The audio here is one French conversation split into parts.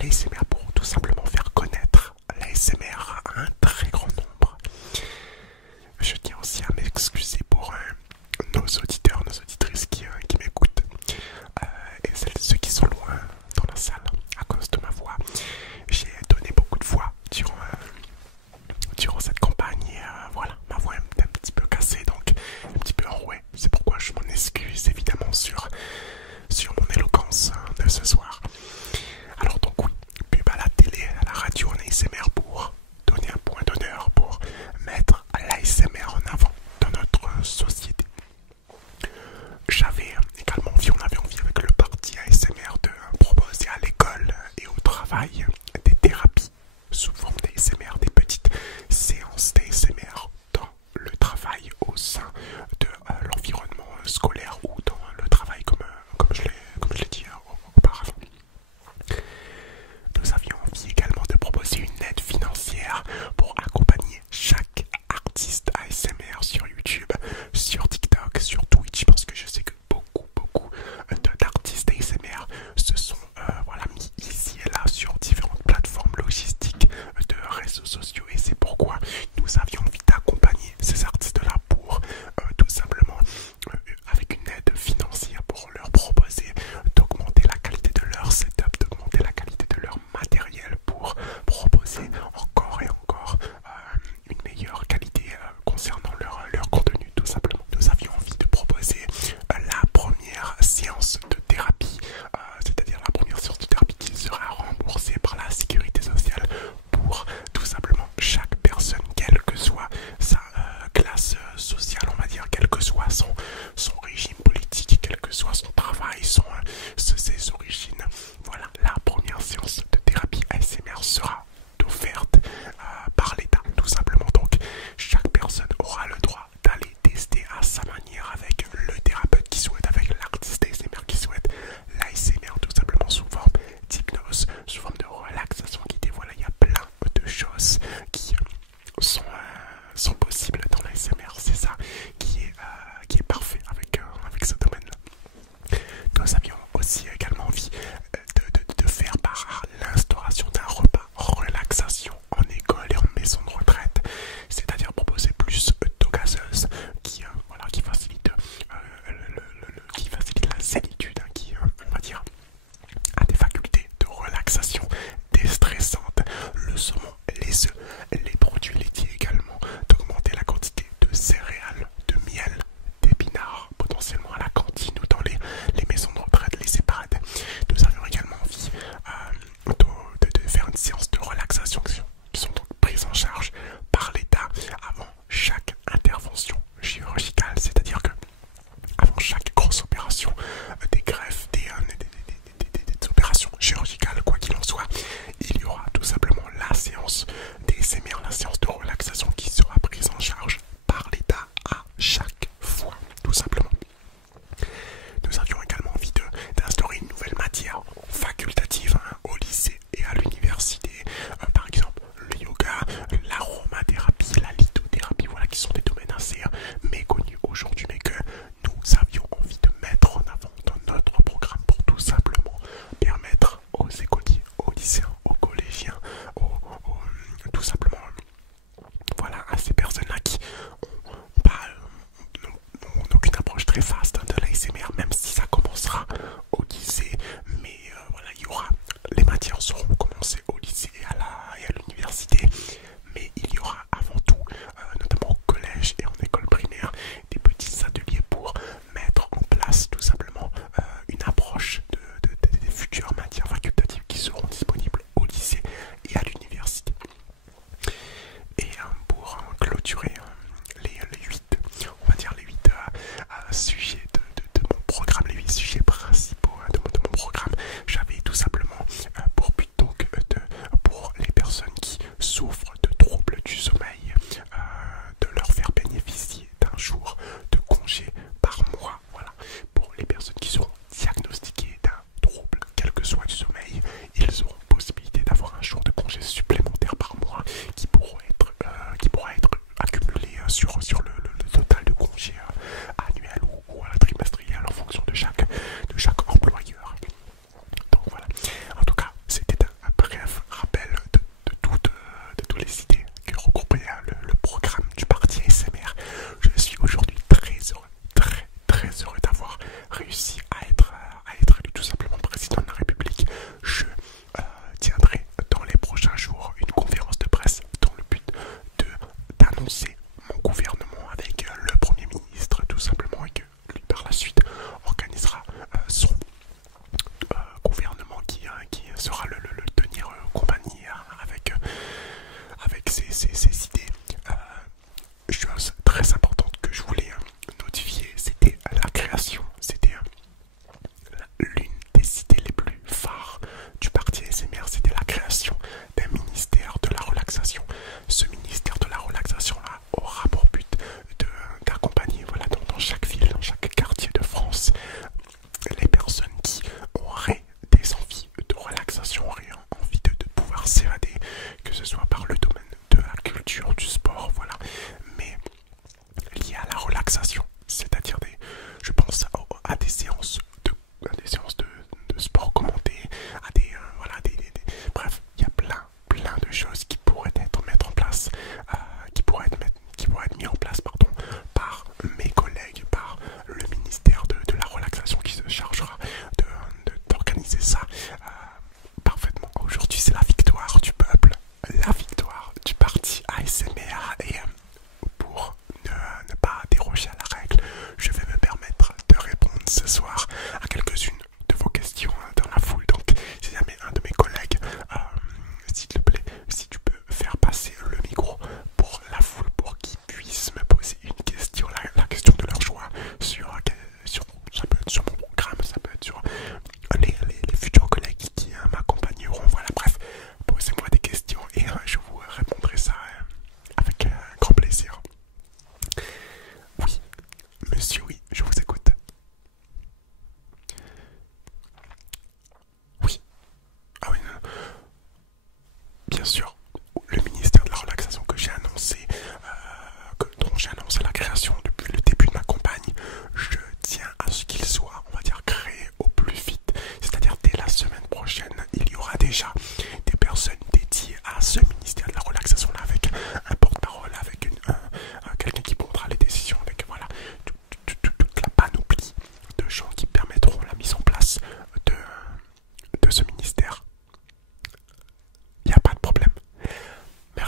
l'ASMR pour tout simplement faire connaître l'ASMR à un très grand nombre. Je tiens aussi à m'excuser pour nos auditeurs, nos auditrices qui m'écoutent et ceux qui sont loin dans la salle à cause de ma voix. J'ai donné beaucoup de voix durant cette campagne et voilà, ma voix est un petit peu cassée, donc un petit peu enrouée. C'est pourquoi je m'en excuse évidemment sur mon éloquence de ce soir. Alors donc oui, puis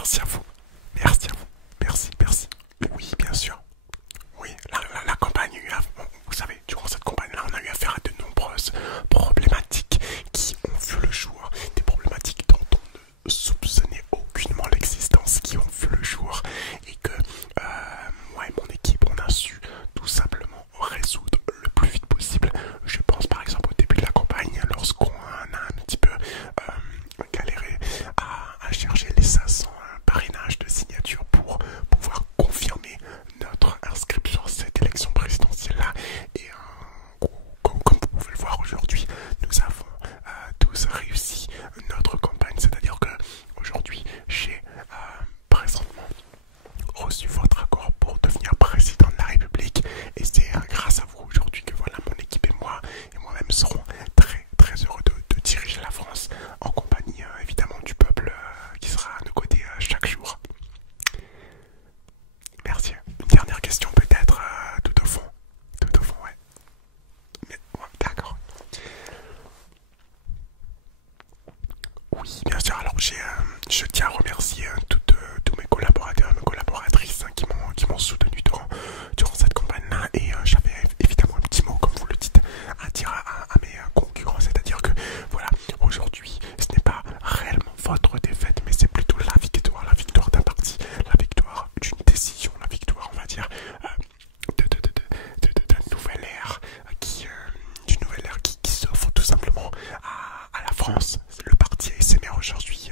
Merci à vous. Merci à vous. Merci, merci. Oui, bien sûr. Oui, la campagne, vous savez, durant cette campagne-là, on a eu affaire à de nombreuses problématiques qui ont vu le jour. Des problématiques dont on ne soupçonnait aucunement l'existence, qui ont vu le jour. Et que moi et mon équipe, on a su tout simplement résoudre le plus vite possible. Je pense par exemple au début de la campagne, lorsqu'on a un petit peu galéré à chercher les 500 parrainages de signatures pour pouvoir confirmer notre inscription à cette élection présidentielle-là. Et comme vous pouvez le voir aujourd'hui, nous avons tous réussi notre campagne. C'est-à-dire que aujourd'hui, j'ai présentement reçu votre accord pour devenir président de la République. Et c'est grâce à vous aujourd'hui que voilà, mon équipe et moi-même serons très très heureux de diriger la France en compagnie évidemment du peuple qui sera à nos côtés chaque jour. Merci. Une dernière question peut-être, tout au fond. Tout au fond, ouais. Mais, ouais, d'accord. Oui, bien sûr. Alors je tiens à remercier tous mes collaborateurs et mes collaboratrices qui m'ont soutenu durant cette campagne-là. Et j'avais évidemment un petit mot, comme vous le dites, à dire à mes concurrents. C'est-à-dire que voilà, aujourd'hui, ce n'est pas réellement votre défaite, mais c'est plutôt la victoire d'un parti, la victoire d'une décision, la victoire, on va dire, d'une nouvelle ère qui s'offre tout simplement à la France. Le parti ASMR aujourd'hui